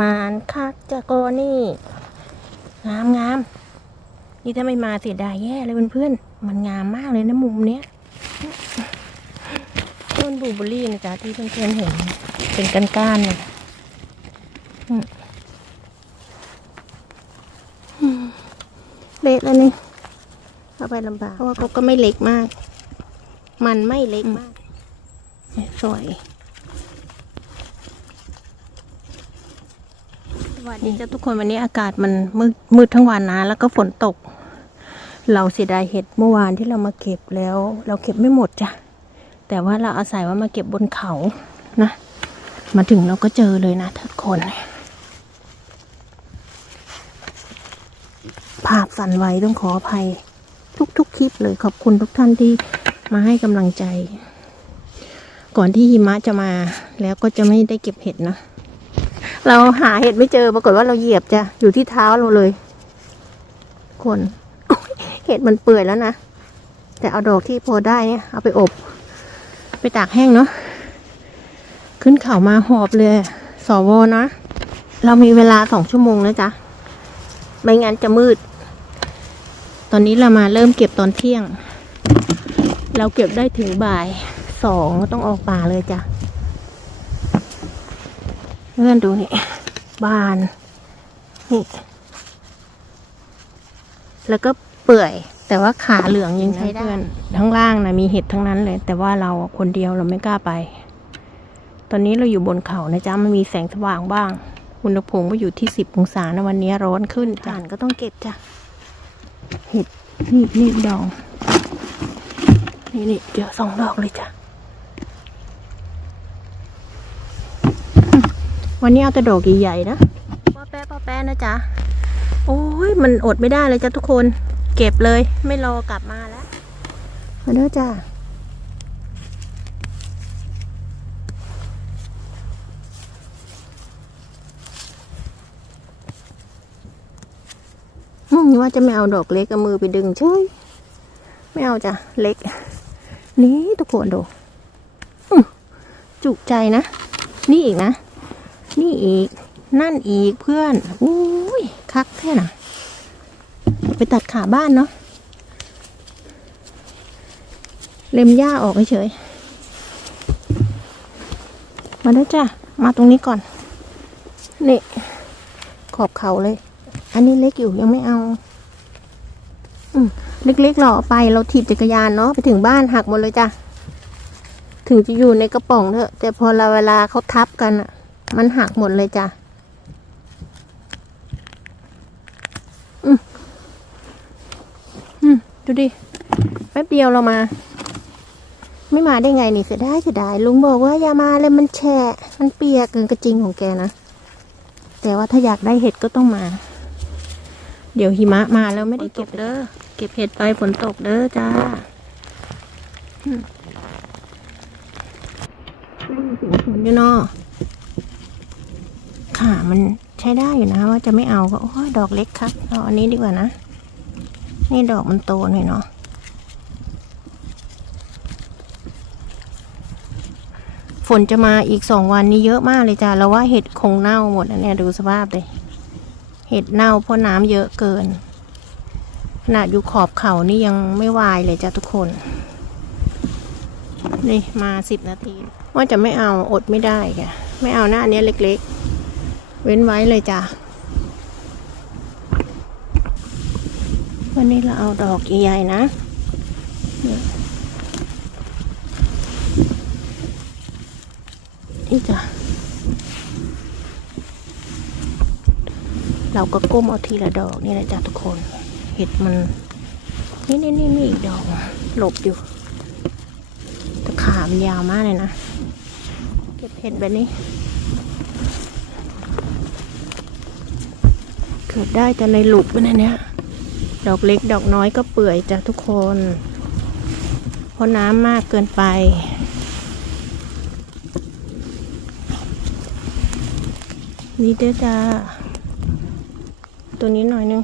มานคักจะโกนี่ งามงามนี่ถ้าไม่มาเสียดายแย่เลยเพื่อนๆ มันงามมากเลยนะมุมเนี้ยต้นบลูเบอร์รี่นะจ๊ะที่เพื่อนๆเห็น เป็นก้านๆเลยอืมอืมเละแล้วนี่เอาไปลำบาก เพราะว่าเขาก็ไม่เล็กมาก มันไม่เล็กมากเนี่ยสวย วัสดีจ้าทุกคนวันนี้อากาศมันมืดมืดทั้งวันนะ แล้วก็ฝนตก เราเสียดายเห็ดเมื่อวานที่เรามาเก็บแล้ว เราเก็บไม่หมดจ้ะแต่ว่าเราอาศัยว่ามาเก็บบนเขานะ มาถึงเราก็เจอเลยนะทุกคน ภาพสั่นไหวต้องขออภัย ทุกๆคลิปเลยขอบคุณทุกท่านที่มาให้กำลังใจ ก่อนที่หิมะจะมาแล้วก็จะไม่ได้เก็บเห็ดนะ เราหาเห็ดไม่เจอปรากฏว่าเราเหยียบจะอยู่ที่เท้าเราเลย คนเห็ดมันเปื่อยแล้วนะแต่เอาดอกที่พอได้เนี่ยเอาไปอบ ไปตากแห้งเนาะขึ้นเขามาหอบเลยสวนะ เรามีเวลาสองชั่วโมงนะจ๊ะไม่งั้นจะมืด ตอนนี้เรามาเริ่มเก็บตอนเที่ยง เราเก็บได้ถึงบ่ายสองต้องออกป่าเลยจ้ะ เพื่อนดูนี่ บาน นี่ แล้วก็เปื่อย แต่ว่าขาเหลืองยังใช้ได้ทั้งล่างนะมีเห็ดทั้งนั้นเลย แต่ว่าเราคนเดียวเราไม่กล้าไป ตอนนี้เราอยู่บนเขานะจ๊ะมันมีแสงสว่างบ้าง อุณหภูมิก็อยู่ที่สิบองศานะวันนี้ร้อนขึ้นจานก็ต้องเก็บจ้ะ เห็ดนี่นี่ดอง นี่นี่เดี๋ยวสองดอกเลยจ้ะ วันนี้เอาแต่ดอกใหญ่ๆนะป้อแป๊ะป้อแป๊ะนะจ๊ะ โอ้ยมันอดไม่ได้เลยจ้ะทุกคน เก็บเลย ไม่รอกลับมาแล้วมาเด้อจ้ะอืมว่าจะไม่เอาดอกเล็กเอามือไปดึงเฉยไม่เอาจ้ะ เล็ก นี่ทุกคนดูอื้อจุกใจนะ นี่อีกนะ นี่อีก นั่นอีกเพื่อนอุ้ยคักแท้น่ะ ไปตัดขาบ้านเนาะเล็มหญ้าออกเฉยมาได้วจ้ะ มาตรงนี้ก่อน นี่ ขอบเขาเลย อันนี้เล็กอยู่ยังไม่เอาอืมเล็กๆเราเอไปเราถีบจักรยานเนาะไปถึงบ้านหักหมดเลยจ้ะ ถึงจะอยู่ในกระป๋องเถอะ แต่พอเราเวลาเขาทับกันอะ มันหักหมดเลยจ้ะอืมอืมดูดิ แป๊บเดียวเรามา ไม่มาได้ไงนี่เสียดายเสียดายลุงบอกว่าอย่ามาเลยมันแฉะ มันเปียกเกินกระจริงของแกนะ แต่ว่าถ้าอยากได้เห็ดก็ต้องมา เดี๋ยวหิมะมาแล้วไม่ได้เก็บเด้อ เก็บเห็ดไปฝนตกเด้อจ้าอืมอืมเสียงฝนอยู่เนาะ ขามันใช้ได้อยู่นะว่าจะไม่เอาก็โอ้ยดอกเล็กครับเอาอันนี้ดีกว่านะ นี่ดอกมันโตหน่อยเนาะฝนจะมาอีกสองวันนี้เยอะมากเลยจ้ะแล้วว่าเห็ดคงเน่าหมดนะเนี่ยดูสภาพเลย เห็ดเน่าเพราะน้ำเยอะเกิน ขนาดอยู่ขอบเขานี่ยังไม่วายเลยจ้ะทุกคน นี่มาสิบนาที ว่าจะไม่เอาอดไม่ได้แกไม่เอาหน้าอันเนี้ยเล็ก ๆ เว้นไว้เลยจ้ะ วันนี้เราเอาดอกใหญ่ๆนะนี่จ้ะ เราก็ก้มเอาทีละดอกนี่แหละจ้ะทุกคน เห็ดมัน นี่นี่นี่นี่อีกดอกหลบอยู่แตะขามันยาวมากเลยนะ เก็บเห็ดแบบนี้ เกิดได้แต่ในหลุกนะเนี่ยดอกเล็กดอกน้อยก็เปื่อยจ้ะทุกคนเพราะน้ำมากเกินไป นี่เด้อจ้าตัวนี้หน่อยนึง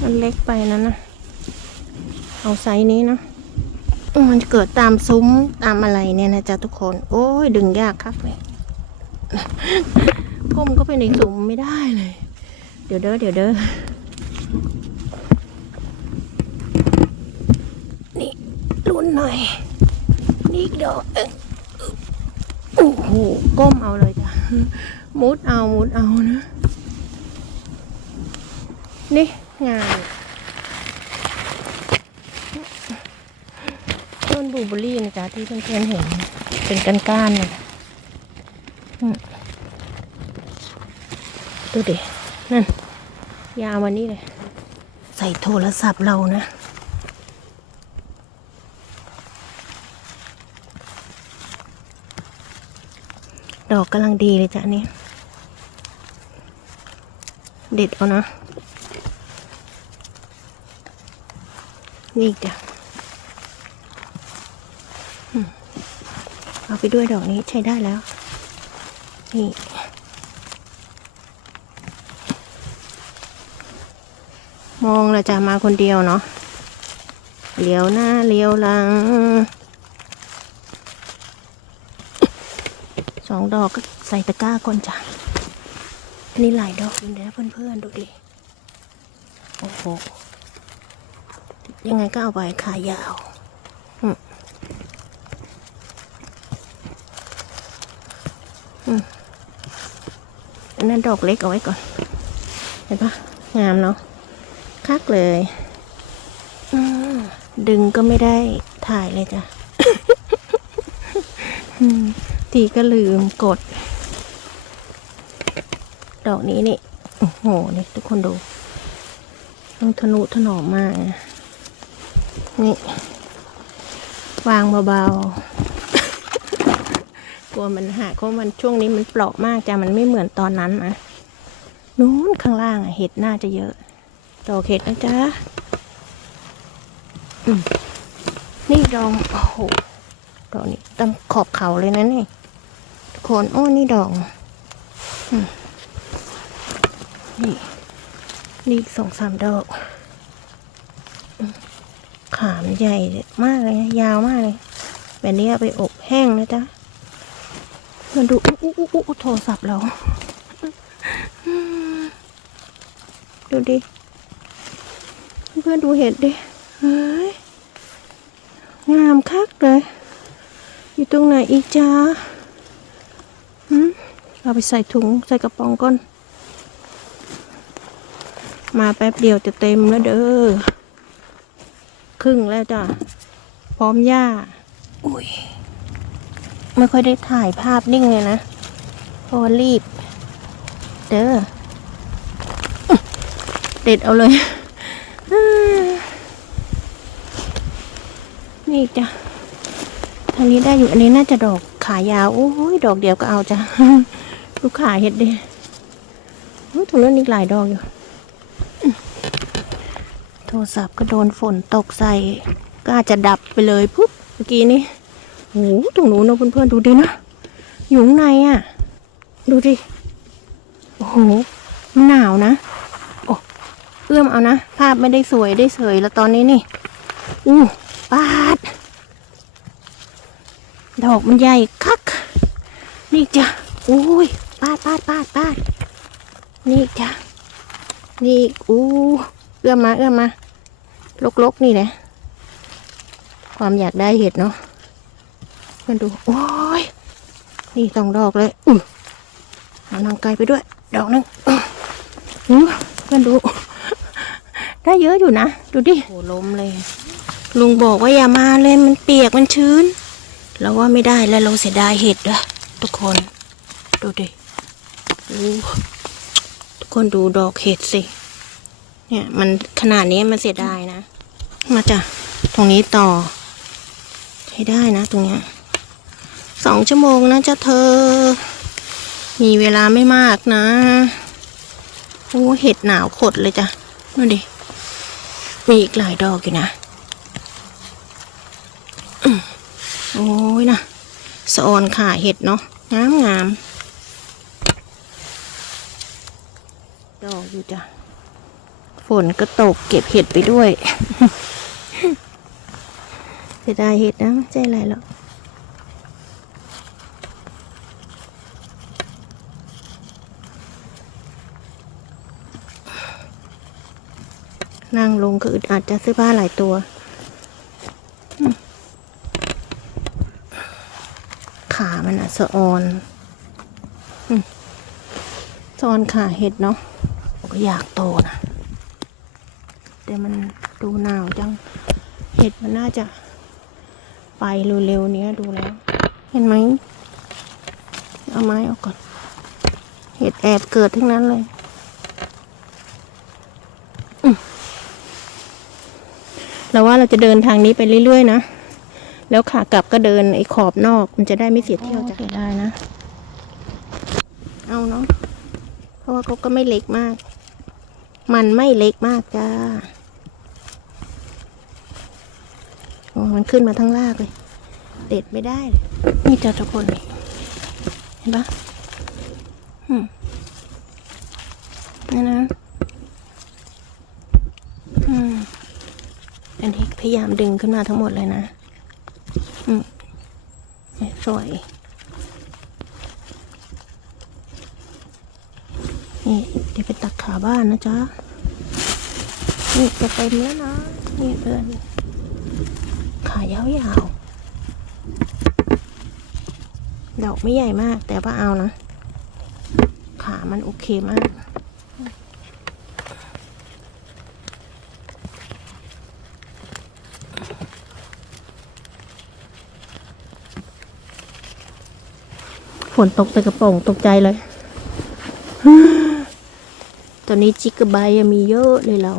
มันเล็กไปนะนะเอาไซส์นี้นะมันจะเกิดตามซุ้มตามอะไรเนี่ยนะจ๊ะทุกคน โอ้ยดึงยากครับเลย ก้มก็ไปในซุ้มไม่ได้เลย เดี๋ยวเด้อเดี๋ยวเด้อนี่ลุ้นหน่อย นี่ดอกเอ้ยโอ้โหก้มเอาเลยจ้ะมุดเอามุดเอานะ นี่งานต้นบูเบอรี่นะจ๊ะที่เพื่อนๆเห็นเป็นก้านๆเนี่ย ดูดิ นั่น ยาวันนี้เลย ใส่โทรศัพท์เรานะดอกกำลังดีเลยจ้ะนี่เด็ดเอานะ นี่จ้ะเอาไปด้วยดอกนี้ใช้ได้แล้ว นี่มองละจ้ะมาคนเดียวเนาะเลี้ยวหน้าเลี้ยวหลังสองดอกก็ใส่ตะกร้าก่อนจ้ะอันนี้หลายดอกอยู่นะเพื่อนๆดูดิโอ้โหยังไงก็เอาไปขายาวอืมอืม อันนั้นดอกเล็กเอาไว้ก่อน เห็นปะงามเนาะคักเลย ดึงก็ไม่ได้ถ่ายเลยจ้ะทีก็ลืมกด ดอกนี้นี่ โอ้โห นี่ทุกคนดูต้องทนุถนอมมาก นี่ วางเบาๆ ลัวมันหักเพราะมันช่วงนี้มันเปราะมากจ้ะมันไม่เหมือนตอนนั้นนะนู้นข้างล่างอะเห็ดน่าจะเยอะดอกเห็ดนะจ๊ะอืมนี่ดองโอ้โหดอกนี้ตั้งขอบเขาเลยนะนี่ทุกคนโอ้นี่ดอกอืมนี่นี่อีกสองสามดอกขามใหญ่มากเลยยาวมากเลยแบบนี้เอาไปอบแห้งนะจ๊ะ มันดูอู้อู้อู้อู้โทรศัพท์เราอืมดูดิ เพื่อนดูเห็ดดิเฮ้ยงามคักเลย อยู่ตรงไหนอีจ้าหืมเอาไปใส่ถุงใส่กระป๋องก่อน มาแป๊บเดียวจะเต็มแล้วเด้อ ครึ่งแล้วจ้ะ พร้อมหญ้าอุ้ย ไม่ค่อยได้ถ่ายภาพนิ่งเลยนะเพราะว่ารีบ เด้อเด็ดเอาเลย นี่จ้ะทางนี้ได้อยู่อันนี้น่าจะดอกขายาว โอ้ยดอกเดียวก็เอาจ้ะลูกขาเห็ดดิโอ้ยถุงนั้นอีกหลายดอกอยู่ โทรศัพท์ก็โดนฝนตกใส่ ก็อาจจะดับไปเลยปุ๊บเมื่อกี้นี้ โอ้โหตรงนู้นนะเพื่อนๆดูดินะอยู่ข้างในอะ ดูดิ โอ้โหมันหนาวนะ โอ้เอื้อมเอานะ ภาพไม่ได้สวยได้เสยแล้วตอนนี้นี่ อู้ปาด ดอกมันใหญ่คัก นี่จ้ะโอ้ยปาดปาดปาดปาด นี่จ้ะนี่อู้เอื้อมมาเอื้อมมา ลกๆนี่แหละความอยากได้เห็ดเนาะ มันดู โอ้ย นี่สองดอกเลยอือเอานางไกลไปด้วย ดอกนึงอือเพื่อนดู ได้เยอะอยู่นะ ดูดิโหล้มเลย ลุงบอกว่าอย่ามาเลยมันเปียกมันชื้น เราว่าไม่ได้แล้วเราเสียดายเห็ดด้วยทุกคน ดูดิอู้ทุกคนดูดอกเห็ดสิ เนี่ย มันขนาดนี้มันเสียดายนะ มาจ้ะ ตรงนี้ต่อ ใช้ได้นะตรงเนี้ย สองชั่วโมงนะจ๊ะเธอ มีเวลาไม่มากนะโอ้เห็ดหนาวขดเลยจ้ะดูดิ มีอีกหลายดอกอยู่นะโอ้ยนะสะออนขาเห็ดเนาะงามงามดอกอยู่จ้ะ ฝนก็ตกเก็บเห็ดไปด้วยเสียดายเห็ดนะใช่อะไรหรอก นั่งลงก็อึดอัดจะเสื้อผ้าหลายตัว ขามันอะสะออนสะออนขาเห็ดเนาะก็อยากโตนะ แต่มันดูหนาวจัง เห็ดมันน่าจะ ไปเร็วๆเนี้ยดูแล้ว เห็นไหม เอาไม้ออกก่อน เห็ดแอบเกิดทั้งนั้นเลยอืม เราว่าเราจะเดินทางนี้ไปเรื่อยๆนะ แล้วขากลับก็เดินไอ้ขอบนอก มันจะได้ไม่เสียเที่ยวจะได้นะ เอาเนาะ เพราะว่าเขาก็ไม่เล็กมาก มันไม่เล็กมากจ้าโอ้มันขึ้นมาทั้งรากเลย เด็ดไม่ได้เลยนี่จ้าทุกคนนี่เห็นปะอืมนี่นะ อืม อั นนี้พยายามดึงขึ้นมาทั้งหมดเลยนะอืมสวย นี่เดี๋ยวไปตักขาบ้านนะจ๊ะ นี่จะเต็มแล้วนะ นี่เพื่อน ขายาวๆ ดอกไม่ใหญ่มากแต่ว่าเอานะ ขามันโอเคมาก นตกใส่กระโปรงตกใจเลยตอนนี้จิกเกอร์ไบต์อะมีเยอะเลยเรา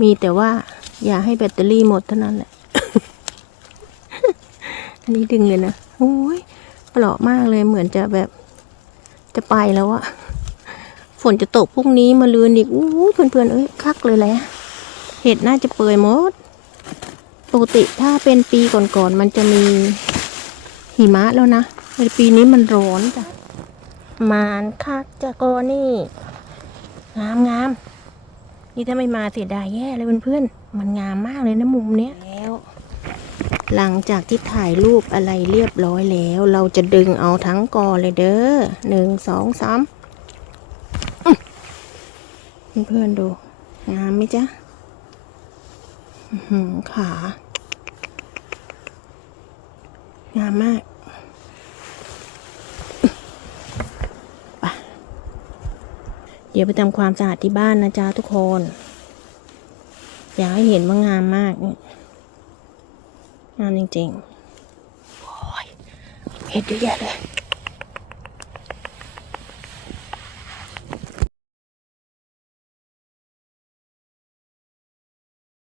มีแต่ว่าอย่าให้แบตเตอรี่หมดเท่านั้นแหละ อันนี้ดึงเลยนะโอ้ยเปราะมากเลยเหมือนจะแบบจะไปแล้วอะฝนจะตกพรุ่งนี้มาลืนอีกอู้เพื่อนๆเอ้ยคักเลยแหละเห็ดน่าจะเปื่อยหมด ปกติถ้าเป็นปีก่อนๆมันจะมีหิมะแล้วนะ ในปีนี้มันร้อนจ้ะมานคักจะกอนี่งามงามนี่ถ้าไม่มาเสียดายแย่เลยเพื่อนๆมันงามมากเลยนะมุมเนี้ยแล้ว หลังจากที่ถ่ายรูปอะไรเรียบร้อยแล้ว เราจะดึงเอาทั้งกอเลยเด้อหนึ่งสองสามอื้อเพื่อนๆดู งามไหมจ๊ะอื้อหือขา งามมาก ดี๋ยวไปทำความสะอาดที่บ้านนะจ๊ะทุกคน อยากให้เห็นว่างามมาก งามจริงๆ โอ้ยเห็ดเยอะแยะเลย